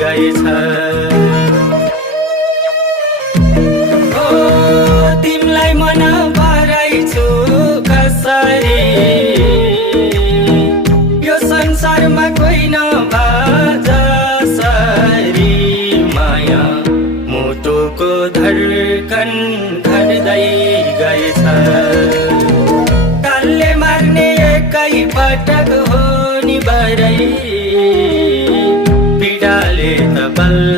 गएछ। ओ तिमीलाई मन पराइछु कसरी, यो संसारमा कोही नभा जसरी। माया मुटुको धड्कन घट्दै गएछ। कालले मार्ने एकै पटक हो नि बरै, पीडाले त बल्ल